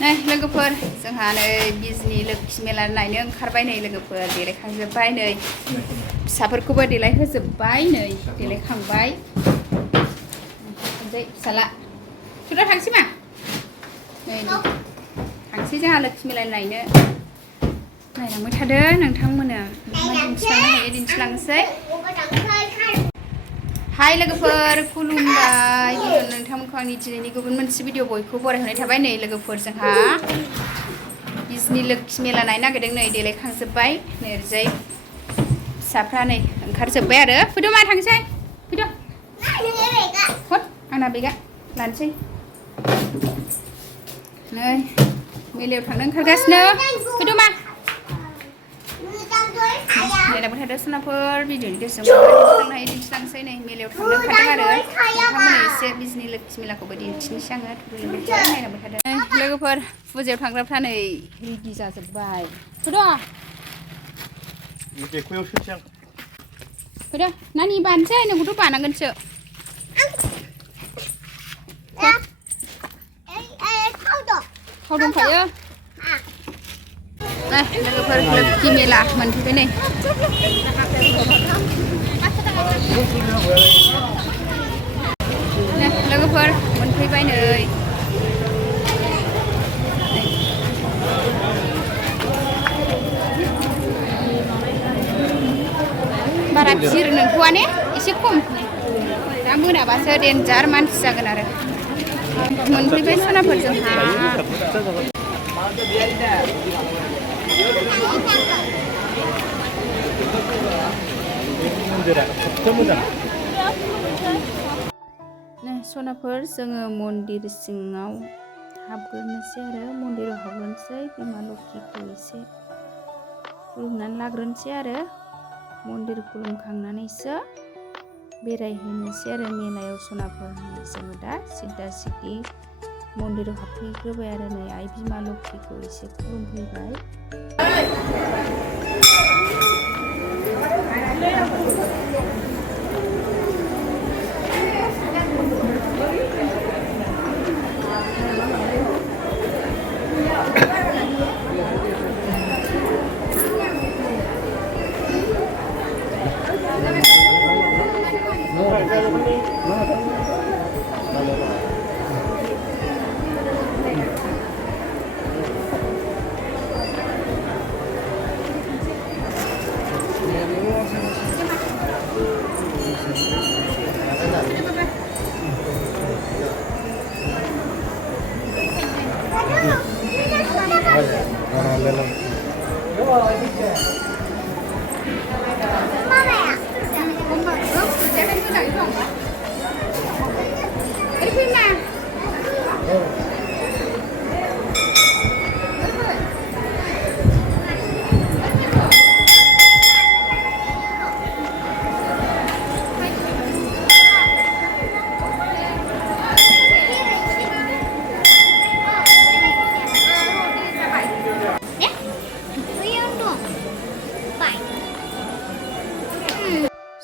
नै लोगोफोर जोंहा नै बिजनि लोक्षि मेला नायनो ओंखारबाय नै लोगोफोर देलायखांजोब्बाय नै फिसाफोरखौबो देलायहोजोब्बाय नै देलायखांबाय फिसाला सुरा थांसै मा नै थांसै जोंहा लोक्षि मेला नायनो नायलांबाय थादो नोंथांमोना मा दिन्थिलांनो हायो दिन्थिलांसै हाय लोगोफोर खुलुमबाय नोंथांमोनखौ आंनि दिनैनि गुबुन मोनसे भिडिअ बयखौबो बरायहरनाय थाबाय नै लोगोफोर जोंहा बिजनि लोक्षि मेला नायनो नागिरदों नै देलायखांजोब्बाय नै ओरैजाय फिसाफ्रा नै ओंखारजोब्बाय आरो फैद' मा थांसै फैद' हद आंना बेगा लानोसै नै मेलायाव थांनो ओंखारगासिनो फैद' मा नायलांबाय थादो सनाफोर भिडिअनि गेजेरजों दिन्थिलांनो हायो दिन्थिलांसै नै मेलायाव थांनो ओंखारदों आरो नोंथांमोना एसे बिजनि लोक्षि मेलाखौबो दिन्थिनोसै आङो नायलांबाय थादों लोगोफोर फुजायाव थांग्राफ्रा नै रेडि जाजोब्बाय फैद' फैद' नानि बानोसै नोंखौथ' बानांगोनसो थाव दंखायो लोगोफोर लोक्षि मेला मोनफैबाय नै लोगोफोर मोनफैबाय नै बारा भिर नंथ'आ ने एसे खम दा मोनाबासो देन्जार मानसि जागोन आरो मोनफैबाय सनाफोर जोंहा सनाफोर जोङो मन्दिर सिङाव हाबग्रोनोसै आरो मन्दिराव हाबग्रोनोसै बिमा लोक्षिखौ एसे खुलुमनानै लाग्रोनोसै आरो मन्दिर खुलुमखांनानैसो बेरायहैनोसै आरो मेलायाव सनाफोर जोङो दा सिदा सिदि मन्दिराव हाबफैग्रोबाय आरो नै आइ बिमा लोक्षिखौ एसे खुलुमफैबाय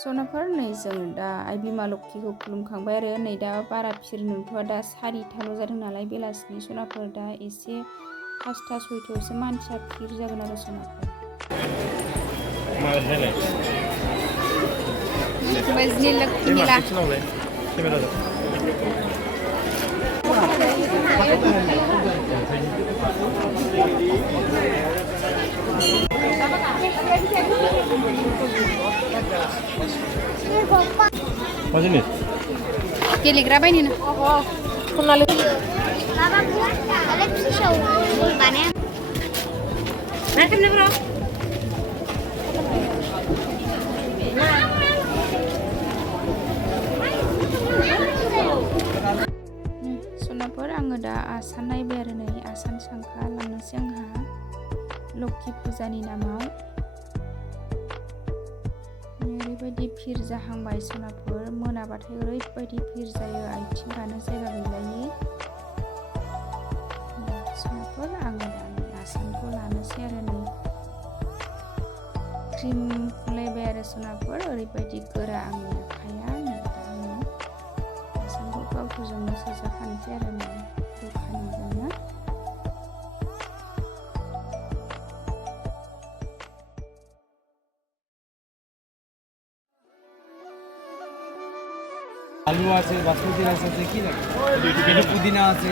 सनाफोर नै जों दा आइ बिमा लोक्षिखौ खुलुमखांबाय आरो नै दा बारा भिर नंथ'आ दा 4टाल' जादों नालाय बेलासिनि सनाफोर दा एसे 5टा 6टायावसो मानसिया भिर जागोन आरो सनाफोर बिजनि लोक्षि मेला गेलेग्रा बायनो सनाफोर आङो दा आसान नायबाय आरो नै आसान सांखा लांनोसै आंहा लोक्षि फुजानि नामाव ओरैबायदि भिर जाहांबाय सनाफोर मोनाबाथाय ओरैबायदि भिर जायो आथिं गानो जायगा गैलायि सनाफोर आङो दा नै आसानखौ लानोसै आरो नै क्रिम फुनलायबाय आरो सनाफोर ओरैबायदि गोरा आंनि आखाइया नै दा आङो आसानखौ गावथोजोंनो सोजाखानोसै आरो नै दखानिजोंनो আলু আছে, বাসমতি রাইস আছে, কি লাগে? এটা পুদিনা আছে।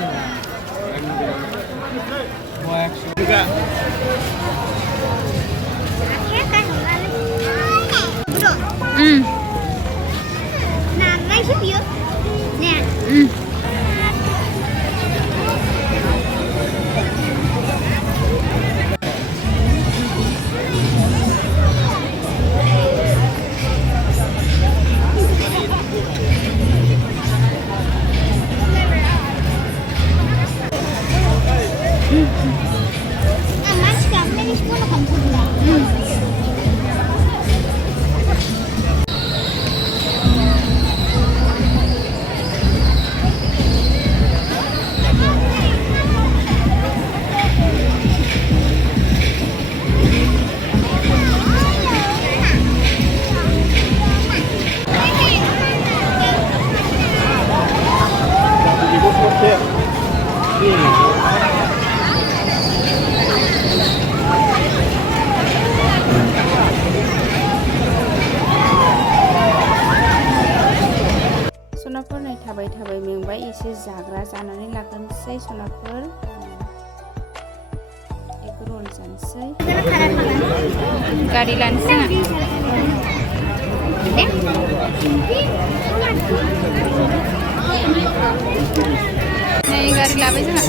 सनाफोर नै थाबाय थाबाय मेंबाय एसे जाग्रा जानानै लागोनसै सनाफोर एग रल जानोसै गारि लानोसै नै गारि लाबाय जोंहा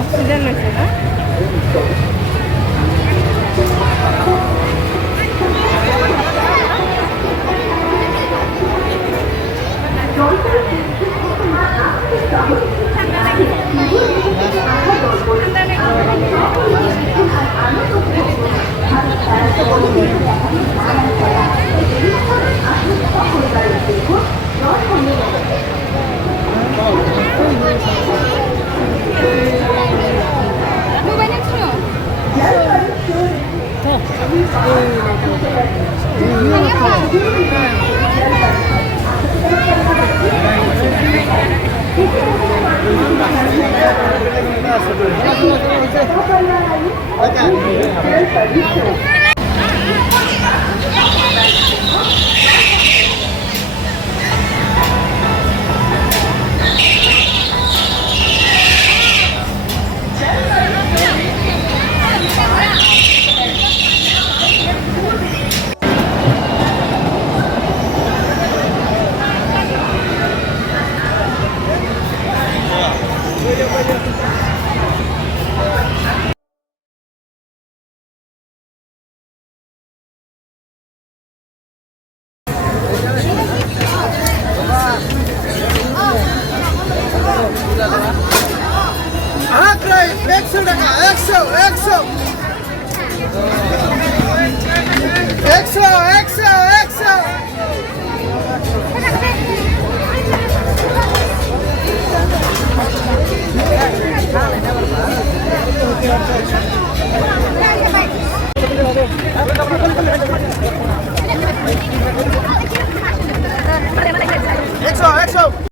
অক্সিজেন লৈছে না